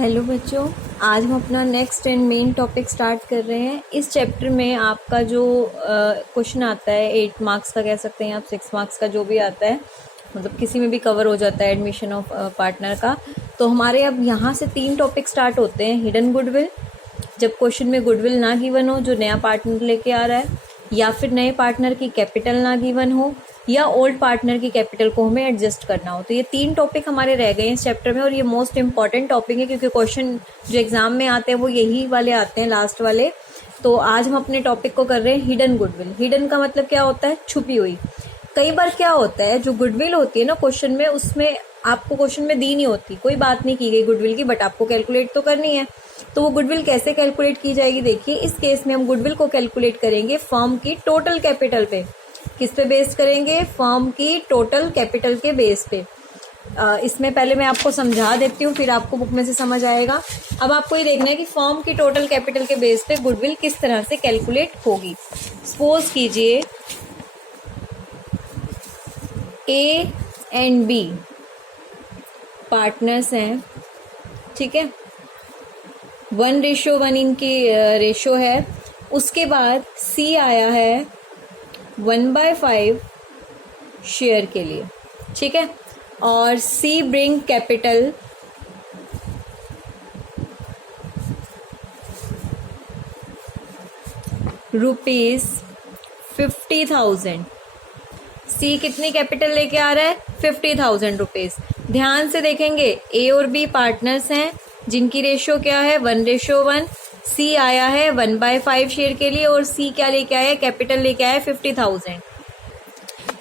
Hello बच्चों, आज हम अपना next and main topic start कर रहे हैं। इस चैप्टर में आपका जो क्वेश्चन आता है 8 मार्क्स का कह सकते हैं आप, 6 मार्क्स का जो भी आता है, मतलब किसी में भी कवर हो जाता है एडमिशन ऑफ पार्टनर का। तो हमारे अब यहाँ से 3 टॉपिक स्टार्ट होते हैं। हिडन गुडविल, जब क्वेश्चन में गुडविल ना गिवन हो जो नया पार्टनर लेके आ रहा है, या फिर नए पार्टनर की कैपिटल ना गिवन हो, या ओल्ड पार्टनर की कैपिटल को हमें एडजस्ट करना हो। तो ये 3 टॉपिक हमारे रह गए हैं इस चैप्टर में, और ये मोस्ट इंपॉर्टेंट टॉपिक है क्योंकि क्वेश्चन जो एग्जाम में आते हैं वो यही वाले आते हैं, लास्ट वाले। तो आज हम अपने टॉपिक को कर रहे हैं हिडन गुडविल। हिडन का मतलब क्या होता है? छुपी हुई। कई बार क्या होता है, जो गुडविल होती है ना क्वेश्चन में, उसमें आपको क्वेश्चन में दी नहीं होती, कोई बात नहीं की गई गुडविल की, बट आपको कैलकुलेट तो करनी है। तो वो गुडविल कैसे कैलकुलेट की जाएगी? देखिए, इस केस में हम गुडविल को कैलकुलेट करेंगे फर्म की टोटल कैपिटल पे। किस पे बेस्ड करेंगे? फर्म की टोटल कैपिटल के बेस पे। इसमें पहले मैं आपको समझा देती हूँ, फिर आपको बुक में से समझ आएगा। अब आपको ये देखना है कि फर्म की टोटल कैपिटल के बेस पे गुडविल किस तरह से कैलकुलेट होगी। सपोज कीजिए ए एंड बी पार्टनर्स हैं, ठीक है, 1:1 इनकी रेशो है। उसके बाद सी आया है 1/5 शेयर के लिए, ठीक है, और सी ब्रिंग कैपिटल ₹50,000। सी कितनी कैपिटल लेके आ रहा है? 50,000 रुपीज। ध्यान से देखेंगे, ए और बी पार्टनर्स हैं जिनकी रेशो क्या है? 1:1। सी आया है 1/5 शेयर के लिए, और सी क्या लेके आया है? कैपिटल लेके आया है 50,000।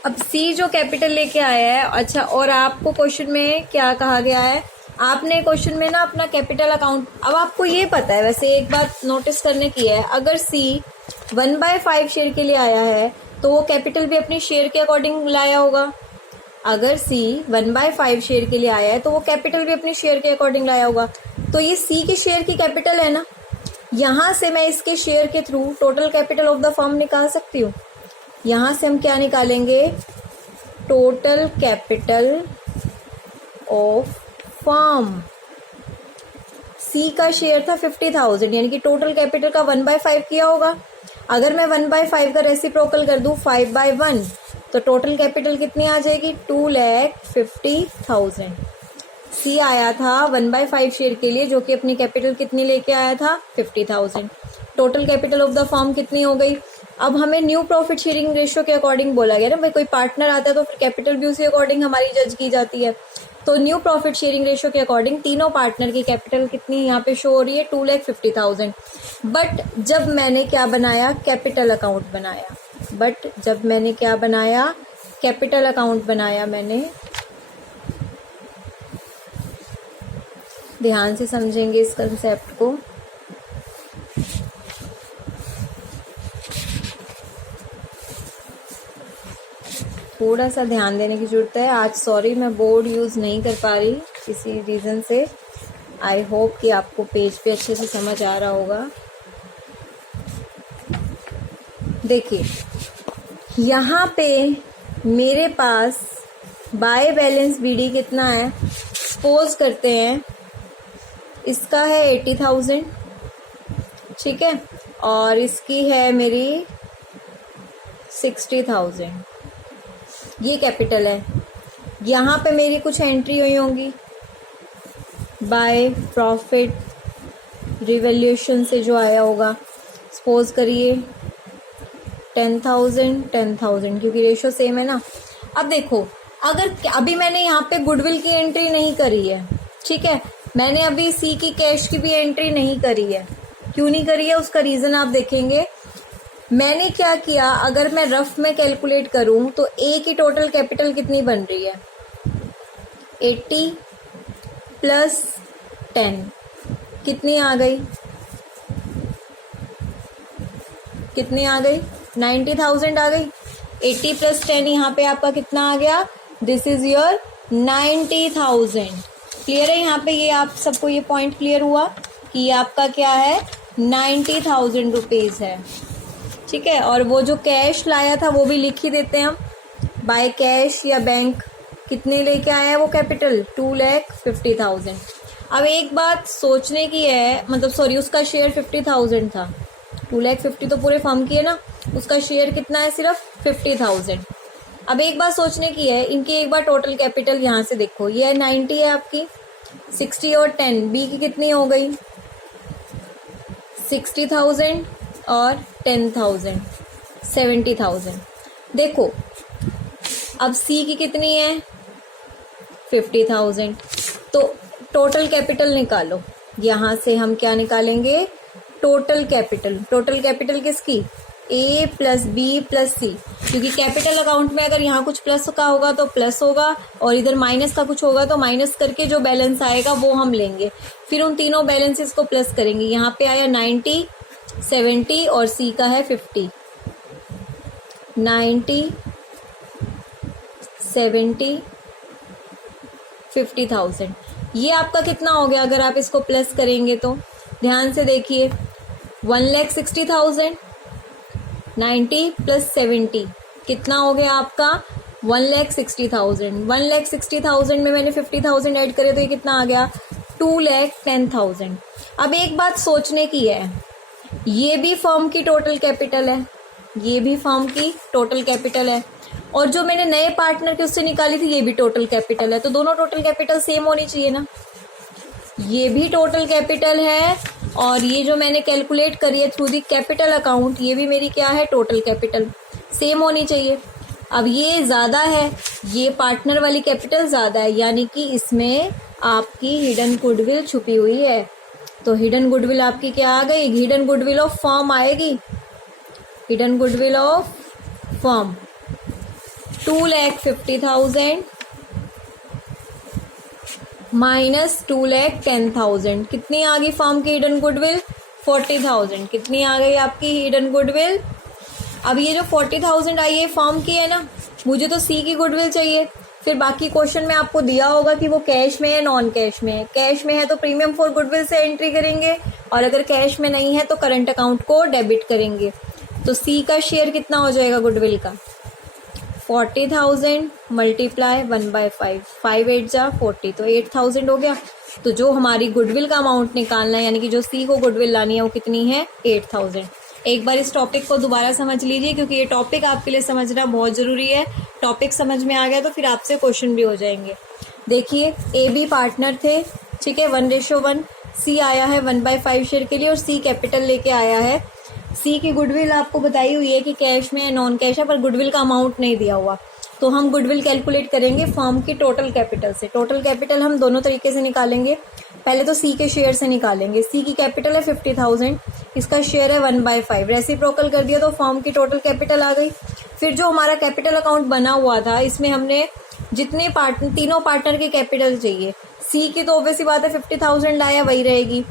अब सी जो कैपिटल लेके आया है, अच्छा, और आपको क्वेश्चन में क्या कहा गया है? आपने क्वेश्चन में ना अपना कैपिटल अकाउंट, अब आपको ये पता है, वैसे एक बात नोटिस करने की है, अगर सी 1/5 शेयर के लिए आया है तो वो कैपिटल भी अपनी शेयर के अकॉर्डिंग लाया होगा। अगर सी 1/5 शेयर के लिए आया है तो वो कैपिटल भी अपनी शेयर के अकॉर्डिंग लाया होगा। तो ये सी की शेयर की कैपिटल है ना, यहां से मैं इसके शेयर के through total capital of the firm निकाल सकती हूँ। यहां से हम क्या निकालेंगे? Total capital of firm. C का शेयर था 50,000, यानी कि टोटल कैपिटल का 1/5 किया होगा। अगर मैं 1/5 का रेसिप्रोकल कर दूं 5/1, तो टोटल कैपिटल कितनी आ जाएगी? 2,50,000। सी आया था 1/5 शेयर के लिए, जो कि अपनी कैपिटल कितनी लेके आया था? 50,000। Total capital of the firm कितनी हो गई? अब हमें न्यू प्रॉफिट शेयरिंग रेशियो के अकॉर्डिंग बोला गया ना भाई, कोई पार्टनर आता है तो फिर कैपिटल भी उसी अकॉर्डिंग हमारी जज की जाती है। तो न्यू प्रॉफिट शेयरिंग रेशियो के अकॉर्डिंग तीनों पार्टनर की कैपिटल कितनी यहाँ पे शो हो रही है? 2,50,000। बट जब मैंने क्या बनाया? कैपिटल अकाउंट बनाया। मैंने ध्यान से समझेंगे इस कंसेप्ट को। थोड़ा सा ध्यान देने की जरूरत है आज। सॉरी, मैं बोर्ड यूज नहीं कर पा रही किसी रीजन से। आई होप कि आपको पेज पे अच्छे से समझ आ रहा होगा। देखिए, यहाँ पे मेरे पास बाय बैलेंस बीडी कितना है? सपोज करते हैं इसका है 80,000, ठीक है, और इसकी है मेरी 60,000। ये कैपिटल है। यहाँ पे मेरी कुछ एंट्री हुई होंगी बाय प्रॉफिट रिवैल्यूएशन से जो आया होगा। सपोज करिए 10,000, क्योंकि रेशो सेम है ना। अब देखो, अगर अभी मैंने यहाँ पे गुडविल की एंट्री नहीं करी है, ठीक है, मैंने अभी सी की कैश की भी एंट्री नहीं करी है। क्यों नहीं करी है? उसका रीजन आप देखेंगे। मैंने क्या किया, अगर मैं रफ में कैलकुलेट करूं तो ए की टोटल कैपिटल कितनी बन रही है? 80 + 10 कितनी आ गई? 90,000 आ गई। 80 + 10 यहाँ पे आपका कितना आ गया? This is your 90,000। क्लियर है? यहाँ पे ये आप सबको ये पॉइंट क्लियर हुआ कि ये आपका क्या है? 90,000 रुपीज है, ठीक है। और वो जो कैश लाया था वो भी लिख ही देते हैं हम, बाय कैश या बैंक कितने लेके आया है वो कैपिटल? 2,50,000। अब एक बात सोचने की है, मतलब सॉरी, उसका शेयर 50,000 था, 2,50,000 तो पूरे फर्म की है ना, उसका शेयर कितना है, सिर्फ 50,000। अब एक बात सोचने की है, इनकी एक बार टोटल कैपिटल यहाँ से देखो, ये 90 है आपकी, 60 और 10, बी की कितनी हो गई, 60,000 और 10,000, 70,000। देखो अब सी की कितनी है, 50,000। तो टोटल कैपिटल निकालो, यहाँ से हम क्या निकालेंगे, टोटल कैपिटल। टोटल कैपिटल किसकी, ए प्लस बी प्लस सी, क्योंकि कैपिटल अकाउंट में अगर यहाँ कुछ प्लस का होगा तो प्लस होगा और इधर माइनस का कुछ होगा तो माइनस करके जो बैलेंस आएगा वो हम लेंगे, फिर उन तीनों बैलेंसेस को प्लस करेंगे। यहाँ पे आया 90, 70 और सी का है 50, 90, 70, 50,000। ये आपका कितना हो गया अगर आप इसको प्लस करेंगे तो, ध्यान से देखिए, 1,60,000, 90 प्लस 70 कितना हो गया आपका, 1,60,000। 1,60,000 में मैंने 50,000 ऐड करे तो ये कितना आ गया, 2,10,000। अब एक बात सोचने की है, ये भी फर्म की टोटल कैपिटल है, ये भी फर्म की टोटल कैपिटल है, और जो मैंने नए पार्टनर के उससे निकाली थी ये भी टोटल कैपिटल है, तो दोनों टोटल कैपिटल सेम होनी चाहिए ना। ये भी टोटल कैपिटल है और ये जो मैंने कैलकुलेट करी है थ्रू दी कैपिटल अकाउंट, ये भी मेरी क्या है, टोटल कैपिटल, सेम होनी चाहिए। अब ये ज़्यादा है, ये पार्टनर वाली कैपिटल ज़्यादा है, यानी कि इसमें आपकी हिडन गुडविल छुपी हुई है। तो हिडन गुडविल आपकी क्या आ गई, हिडन गुडविल ऑफ फर्म आएगी, hidden goodwill of firm 2,50,000 minus 2,10,000, कितनी आ गई फर्म की हिडन गुडविल, 40,000। कितनी आ गई आपकी हिडन गुडविल। अब ये जो 40,000 आई है फर्म की है ना, मुझे तो सी की गुडविल चाहिए। फिर बाकी क्वेश्चन में आपको दिया होगा कि वो कैश में है नॉन कैश में है, कैश में है तो प्रीमियम फॉर गुडविल से एंट्री करेंगे और अगर कैश में नहीं है तो करंट अकाउंट को डेबिट करेंगे। तो सी का शेयर कितना हो जाएगा गुडविल का, 40,000 मल्टीप्लाई 1/5, 5 8 जा 40, तो 8,000 हो गया। तो जो हमारी गुडविल का अमाउंट निकालना है, यानी कि जो सी को गुडविल लानी है वो कितनी है, 8,000। एक बार इस टॉपिक को दोबारा समझ लीजिए क्योंकि ये टॉपिक आपके लिए समझना बहुत ज़रूरी है। टॉपिक समझ में आ गया तो फिर आपसे क्वेश्चन भी हो जाएंगे। देखिए ए बी पार्टनर थे, ठीक है, 1:1, सी आया है 1/5 शेयर के लिए और सी कैपिटल लेके आया है। सी की गुडविल आपको बताई हुई है कि कैश में है नॉन कैश है, पर गुडविल का अमाउंट नहीं दिया हुआ, तो हम गुडविल कैलकुलेट करेंगे फर्म की टोटल कैपिटल से। टोटल कैपिटल हम दोनों तरीके से निकालेंगे, पहले तो सी के शेयर से निकालेंगे। सी की कैपिटल है 50,000, इसका शेयर है 1/5, रेसिप्रोकल कर दिया तो फर्म की टोटल कैपिटल आ गई। फिर जो हमारा कैपिटल अकाउंट बना हुआ था इसमें हमने जितने पार्टनर, तीनों पार्टनर की कैपिटल चाहिए। सी की तो ऑब्वियसली बात है 50,000 लाया वही रहेगी।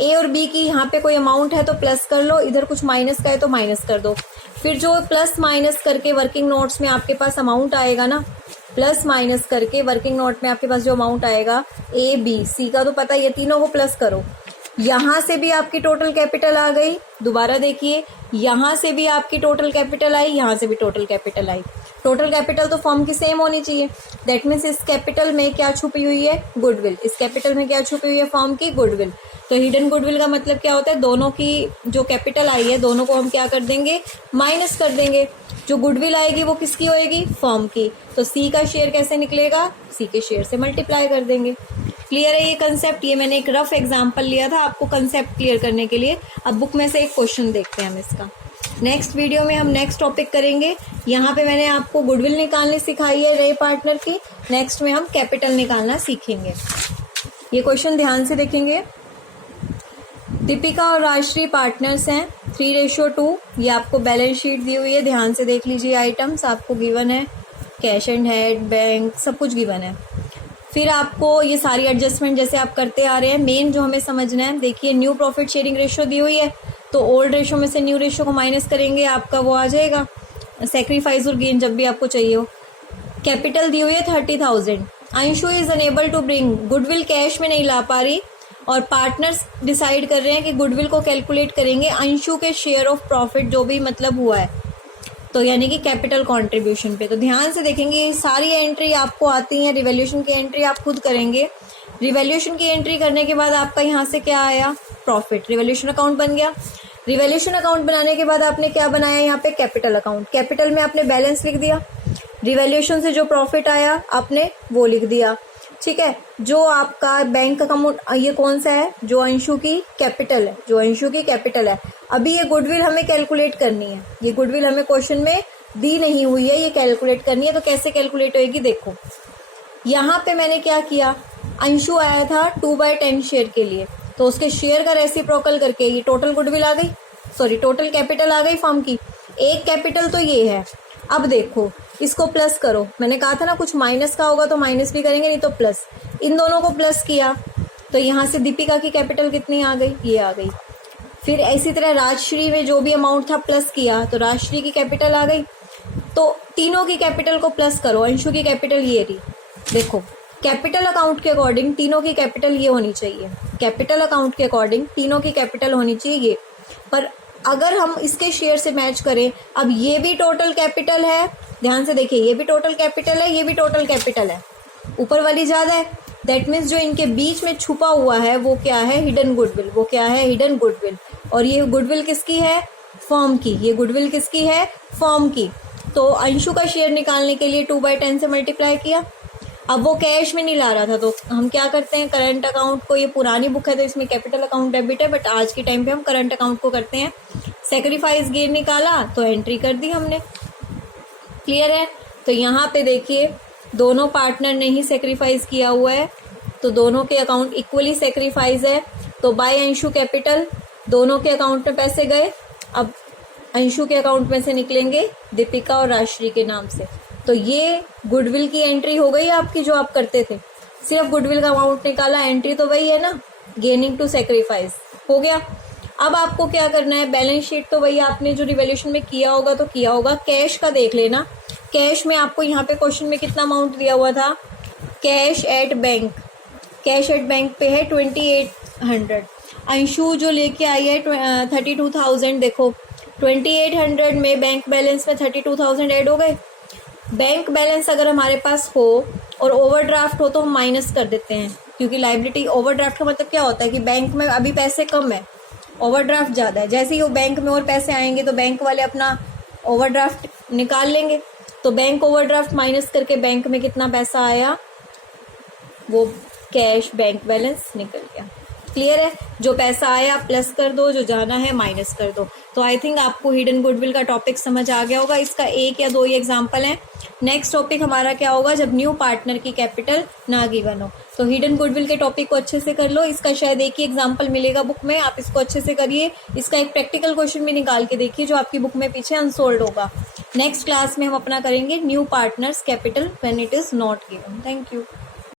ए और बी की यहाँ पे कोई अमाउंट है तो प्लस कर लो, इधर कुछ माइनस का है तो माइनस कर दो। फिर जो प्लस माइनस करके वर्किंग नोट्स में आपके पास अमाउंट आएगा ना, प्लस माइनस करके वर्किंग नोट में आपके पास जो अमाउंट आएगा, ए बी सी का तो पता है, ये तीनों को प्लस करो। यहाँ से भी आपकी टोटल कैपिटल आ गई, दोबारा देखिए, यहाँ से भी आपकी टोटल कैपिटल आई, यहाँ से भी total capital I. Total capital तो फर्म की सेम होनी चाहिए। दैट मीन्स इस कैपिटल में क्या छुपी हुई है, गुडविल। इस कैपिटल में क्या छुपी हुई है, फर्म की गुडविल। तो हिडन गुडविल का मतलब क्या होता है, दोनों की जो कैपिटल आई है दोनों को हम क्या कर देंगे, माइनस कर देंगे। जो गुडविल आएगी वो किसकी होएगी, फर्म की। तो सी का शेयर कैसे निकलेगा, सी के शेयर से मल्टीप्लाई कर देंगे। क्लियर है ये कंसेप्ट। ये मैंने एक रफ एग्जांपल लिया था आपको कंसेप्ट क्लियर करने के लिए। अब बुक में से एक क्वेश्चन देखते हैं हम इसका। नेक्स्ट वीडियो में हम नेक्स्ट टॉपिक करेंगे। यहाँ पे मैंने आपको गुडविल निकालनी सिखाई है नए पार्टनर की, नेक्स्ट में हम कैपिटल निकालना सीखेंगे। ये क्वेश्चन ध्यान से देखेंगे। दीपिका और राजश्री पार्टनर्स हैं, 3:2। ये आपको बैलेंस शीट दी हुई है, ध्यान से देख लीजिए। आइटम्स आपको गिवन है, कैश एंड हेड, बैंक, सब कुछ गिवन है। फिर आपको ये सारी एडजस्टमेंट जैसे आप करते आ रहे हैं, मेन जो हमें समझना है, देखिए न्यू प्रॉफिट शेयरिंग रेशियो दी हुई है, तो ओल्ड रेशियो में से न्यू रेशियो को माइनस करेंगे, आपका वो आ जाएगा सेक्रीफाइस और गेन जब भी आपको चाहिए हो। कैपिटल दी हुई है 30,000। Anshu is unable to bring, goodwill cash में नहीं ला पा रही और पार्टनर्स डिसाइड कर रहे हैं कि गुडविल को कैलकुलेट करेंगे अंशु के शेयर ऑफ प्रॉफिट जो भी मतलब हुआ है, तो यानी कि कैपिटल कंट्रीब्यूशन पे। तो ध्यान से देखेंगे, सारी एंट्री आपको आती है, रिवैल्यूएशन की एंट्री आप खुद करेंगे। रिवैल्यूएशन की एंट्री करने के बाद आपका यहाँ से क्या आया, प्रॉफिट, रिवैल्यूएशन अकाउंट बन गया। रिवैल्यूएशन अकाउंट बनाने के बाद आपने क्या बनाया, यहाँ पे कैपिटल अकाउंट, कैपिटल में आपने बैलेंस लिख दिया, रिवैल्यूएशन से जो प्रॉफिट आया आपने वो लिख दिया, ठीक है। जो आपका बैंक अकाउंट, ये कौन सा है, जो अंशु की कैपिटल है, जो अंशु की कैपिटल है। अभी ये गुडविल हमें कैलकुलेट करनी है, ये गुडविल हमें क्वेश्चन में दी नहीं हुई है, ये कैलकुलेट करनी है। तो कैसे कैलकुलेट होएगी, देखो यहाँ पे मैंने क्या किया, अंशु आया था 2/10 शेयर के लिए, तो उसके शेयर का रेसिप्रोकल करके ये टोटल गुडविल आ गई, सॉरी टोटल कैपिटल आ गई फर्म की। एक कैपिटल तो ये है। अब देखो इसको प्लस करो, मैंने कहा था ना कुछ माइनस का होगा तो माइनस भी करेंगे, नहीं तो प्लस। इन दोनों को प्लस किया तो यहाँ से दीपिका की कैपिटल कितनी आ गई, ये आ गई। फिर इसी तरह राजश्री में जो भी अमाउंट था प्लस किया तो राजश्री की कैपिटल आ गई। तो तीनों की कैपिटल को प्लस करो, अंशु की कैपिटल ये रही। देखो कैपिटल अकाउंट के अकॉर्डिंग तीनों की कैपिटल ये होनी चाहिए, कैपिटल अकाउंट के अकॉर्डिंग तीनों की कैपिटल होनी चाहिए ये। पर अगर हम इसके शेयर से मैच करें, अब ये भी टोटल कैपिटल है, ध्यान से देखिए, ये भी टोटल कैपिटल है, ये भी टोटल कैपिटल है, ऊपर वाली ज्यादा है। दैट मीन्स जो इनके बीच में छुपा हुआ है वो क्या है, हिडन गुडविल, वो क्या है, हिडन गुडविल। और ये गुडविल किसकी है, फर्म की, ये गुडविल किसकी है, फर्म की। तो अंशु का शेयर निकालने के लिए 2/10 से मल्टीप्लाई किया। अब वो कैश में नहीं ला रहा था तो हम क्या करते हैं, करंट अकाउंट को, ये पुरानी बुक है तो इसमें कैपिटल अकाउंट डेबिट है, बट आज के टाइम पे हम करंट अकाउंट को करते हैं। सेक्रीफाइस गेन निकाला तो एंट्री कर दी हमने, क्लियर है। तो यहाँ पे देखिए दोनों पार्टनर ने ही सेक्रीफाइस किया हुआ है, तो दोनों के अकाउंट इक्वली सेक्रीफाइस है। तो बाय अंशु कैपिटल दोनों के अकाउंट में पैसे गए। अब अंशु के अकाउंट में से निकलेंगे दीपिका और राजश्री के नाम से। तो ये गुडविल की एंट्री हो गई आपकी, जो आप करते थे, सिर्फ गुडविल का अमाउंट निकाला, एंट्री तो वही है ना, गेनिंग टू सेक्रीफाइस हो गया। अब आपको क्या करना है, बैलेंस शीट तो वही आपने जो रिवैल्यूएशन में किया होगा तो किया होगा। कैश का देख लेना, कैश में आपको यहाँ पे क्वेश्चन में कितना अमाउंट दिया हुआ था, cash at bank, cash at bank पे है 2800। अंशु जो लेके आई है 32,000, देखो 2800 में बैंक बैलेंस में 32,000 ऐड हो गए। बैंक बैलेंस अगर हमारे पास हो और ओवरड्राफ्ट हो तो हम माइनस कर देते हैं, क्योंकि लायबिलिटी, ओवरड्राफ्ट का मतलब क्या होता है कि बैंक में अभी पैसे कम है, ओवरड्राफ्ट ज़्यादा है। जैसे ही वो बैंक में और पैसे आएंगे तो बैंक वाले अपना ओवरड्राफ्ट निकाल लेंगे। तो बैंक ओवरड्राफ्ट माइनस करके बैंक में कितना पैसा आया, वो कैश बैंक बैलेंस निकल गया, क्लियर है। जो पैसा आया प्लस कर दो, जो जाना है माइनस कर दो। तो आई थिंक आपको हिडन गुडविल का टॉपिक समझ आ गया होगा। इसका एक या दो ही एग्जांपल है। नेक्स्ट टॉपिक हमारा क्या होगा, जब न्यू पार्टनर की कैपिटल ना गिवन हो। तो हिडन गुडविल के टॉपिक को अच्छे से कर लो। इसका शायद एक ही एग्जांपल मिलेगा बुक में, आप इसको अच्छे से करिए। इसका एक प्रैक्टिकल क्वेश्चन भी निकाल के देखिए जो आपकी बुक में पीछे अनसोल्ड होगा। नेक्स्ट क्लास में हम अपना करेंगे new partners capital when it is not given. Thank you.